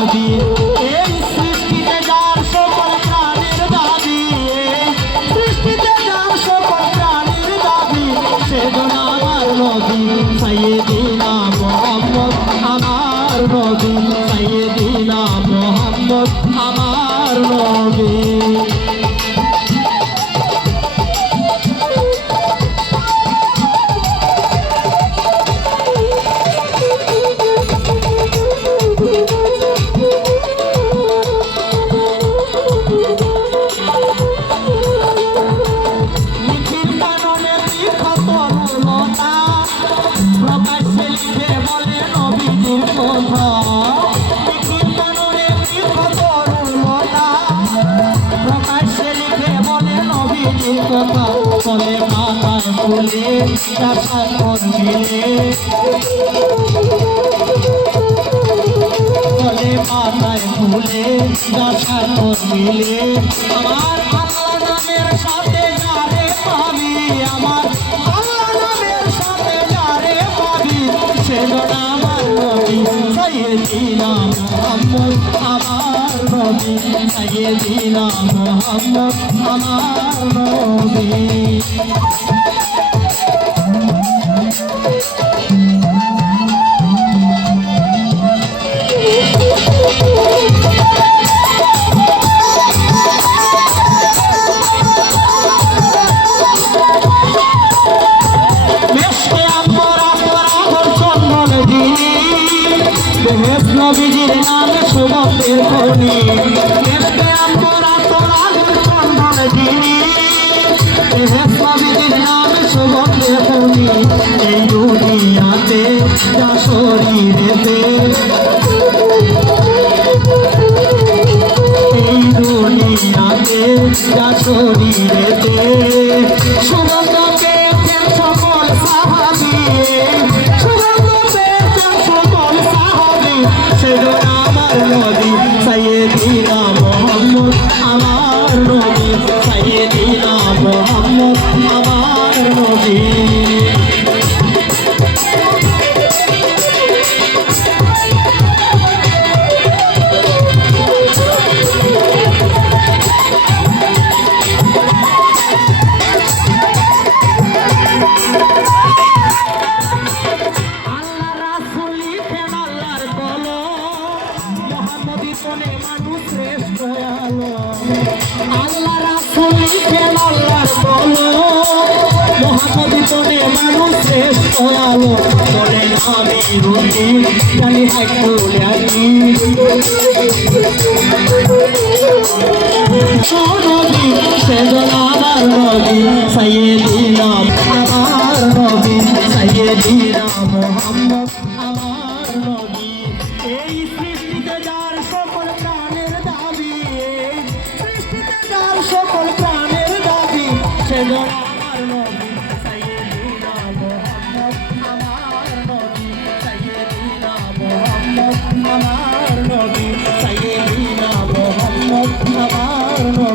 নবী এই সৃষ্টিতে যার সকল প্রাণের দাবি সৃষ্টিতে যার সকল প্রাণের দাবি সেজন আমার নবী সাইয়েদিনা মুহাম্মদ আমার নবী সাইয়েদিনা মুহাম্মদ আমার নবী চলে মাথায় ফুলে চাষা করবিলে চলে মাথায় ফুলে চাষা করবিলে আমার আল্লাহ নামের সাথে যারে পাবি আমার আল্লাহ নামের সাথে যারে পাবি সেজন আমার নবী সাইয়েদিনা মুহাম্মদ আমার নবী সাইয়েদিনা মুহাম্মদ আমার নবী নবীজির নামে সুগন্ধের খনি আমরা তোরা চন্দন দিনী নবীজির নামে সুগন্ধের খনি এই দুনিয়াতে যা শরীরেতে এই দুনিয়াতে যা শরীরেতে সুগন্ধ পেয়েছেন সকল সাহাবী সুগন্ধ পেয়েছেন সকল সাহাবী সেজন আমার নবী সাইয়েদিনা মুহাম্মদ আমার নবী সাইয়েদিনা মুহাম্মদ আমার নবী আল্লাহ রাসূল লিখেন আল্লাহর বলো মুহাম্মদ কোনে মানুষ শ্রেষ্ঠ আলো বলেন আমি রুটি জানি হাইকুল আনি নবী সেজন আমার নবী সাইয়েদিনা আমার নবী সাইয়েদিনা মুহাম্মদ আমার নবী এই সৃষ্টিতে যার সকল প্রাণের দাবি সকল প্রাণের দাবি সেজন আমার নবী সাইয়েদিনা মুহাম্মদ আমার নবী সাইয়েদিনা মুহাম্মদ আমার নবী সাইয়েদিনা মুহাম্মদ আমার নবী